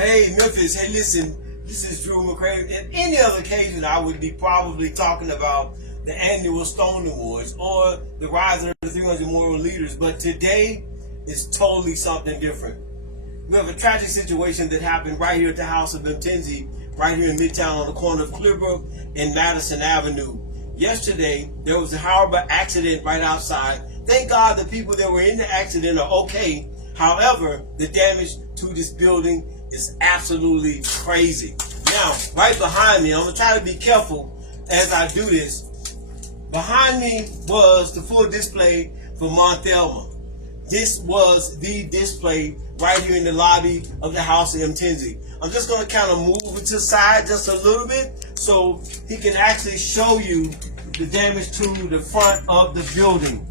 Hey, Memphis, hey, listen, this is Drew McCray. At any other occasion, I would be probably talking about the annual Stone Awards or the rise of the 300 moral leaders, but today is totally something different. We have a tragic situation that happened right here at the House of Mtenzi, right here in Midtown on the corner of Clearbrook and Madison Avenue. Yesterday, there was a horrible accident right outside. Thank God the people that were in the accident are okay. However, the damage to this building is absolutely crazy. Now, right behind me, I'm going to try to be careful as I do this. Behind me was the full display for Monthelma. This was the display right here in the lobby of the House of Mtenzi. I'm just going to kind of move it to the side just a little bit so he can actually show you the damage to the front of the building.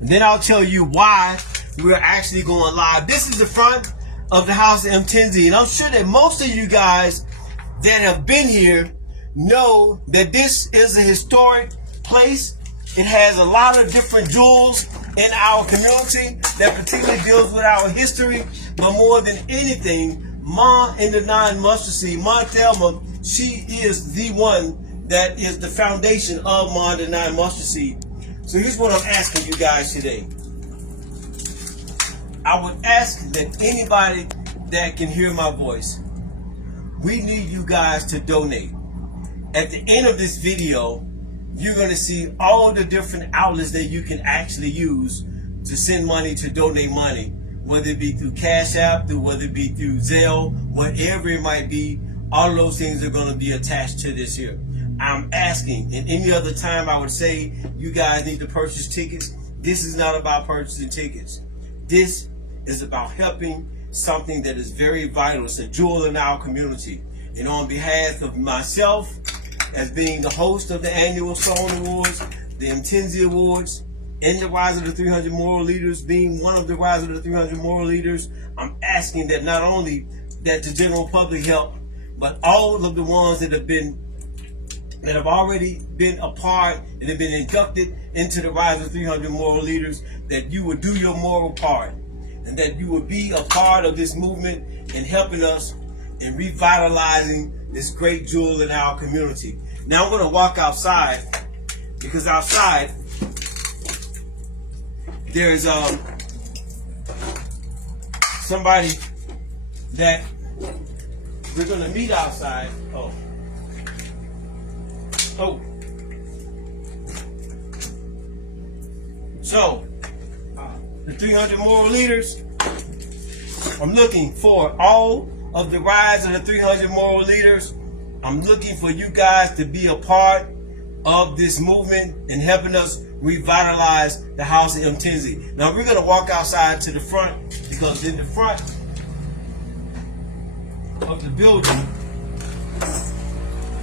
And then I'll tell you why we're actually going live. This is the front of the House of Mtenzi, and I'm sure that most of you guys that have been here know that this is a historic place. It has a lot of different jewels in our community that particularly deals with our history, but more than anything, Ma in the Nine Mustard Seed, Monthelma, she is the one that is the foundation of Ma in the Nine Mustard Seed. So here's what I'm asking you guys today. I would ask that anybody that can hear my voice, we need you guys to donate. At the end of this video, you're going to see all the different outlets that you can actually use to send money, to donate money, whether it be through Cash App, whether it be through Zelle, whatever it might be. All of those things are going to be attached to this here. I'm asking, and any other time I would say you guys need to purchase tickets. This is not about purchasing tickets. This is about helping something that is very vital. It's a jewel in our community. And on behalf of myself, as being the host of the annual Stone Awards, the Mtenzi Awards, and the Rise of the 300 Moral Leaders, being one of the Rise of the 300 Moral Leaders, I'm asking that not only that the general public help, but all of the ones that have already been a part and have been inducted into the Rise of the 300 Moral Leaders, that you would do your moral part, and that you would be a part of this movement in helping us in revitalizing this great jewel in our community. Now I'm going to walk outside, because outside there's somebody that we're going to meet outside. Oh. So, the 300 Moral Leaders, I'm looking for all of the Rise of the 300 Moral Leaders. I'm looking for you guys to be a part of this movement and helping us revitalize the House of Mtenzi. Now we're going to walk outside to the front, because in the front of the building,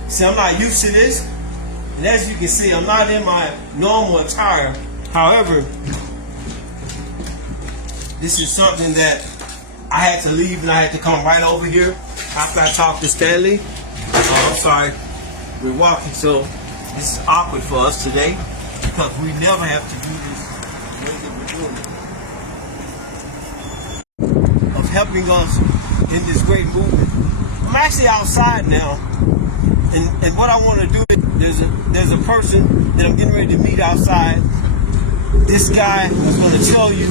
see, I'm not used to this, and as you can see, I'm not in my normal attire. However, this is something that I had to leave, and I had to come right over here after I talked to Stanley. I'm sorry, we're walking, so this is awkward for us today, because we never have to do this the way that we're doing it. Of helping us in this great movement. I'm actually outside now, and what I want to do is there's a person that I'm getting ready to meet outside. This guy is going to tell you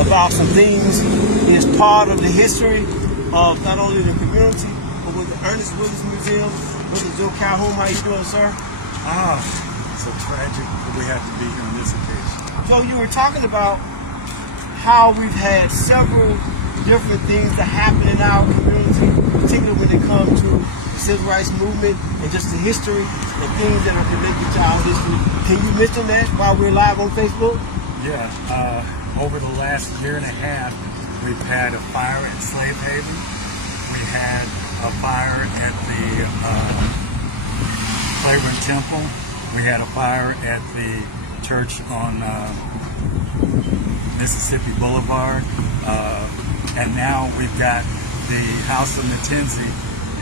about some things. He is part of the history of not only the community, but with the MUSTARDSEEDS Museum. Mr. Joe Calhoun, how you doing, sir? So tragic that we have to be here on this occasion. Joe, you were talking about how we've had several different things that happen in our community, particularly when it comes to the civil rights movement and just the history and things that are connected to our history. Can you mention that while we're live on Facebook? Yeah, over the last year and a half, we've had a fire at Slave Haven. We had a fire at the Claiborne Temple. We had a fire at the church on Mississippi Boulevard. And now we've got the House of Mtenzi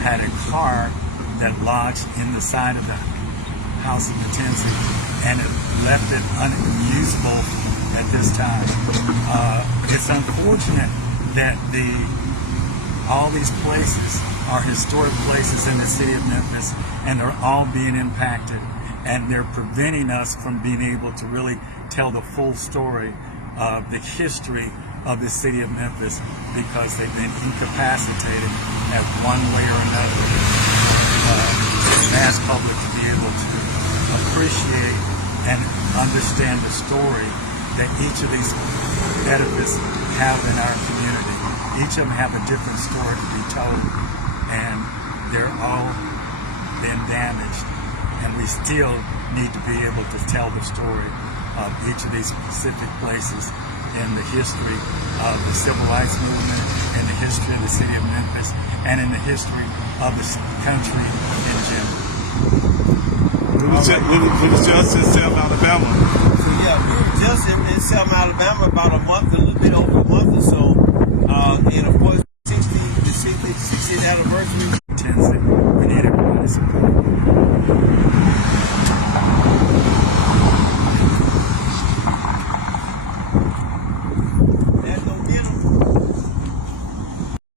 had a car that lodged in the side of the House of Mtenzi, and it left it unusable at this time. It's unfortunate that the All these places are historic places in the city of Memphis, and they're all being impacted, and they're preventing us from being able to really tell the full story of the history of the city of Memphis, because they've been incapacitated at one way or another the mass public to be able to appreciate and understand the story that each of these edifices have in our community. Each of them have a different story to be told, and they're all been damaged, and we still need to be able to tell the story of each of these specific places in the history of the civil rights movement, in the history of the city of Memphis, and in the history of the country in general. We was just in Selma, Alabama. So yeah, we were just in Selma, Alabama about a little bit over a month or so. And of course,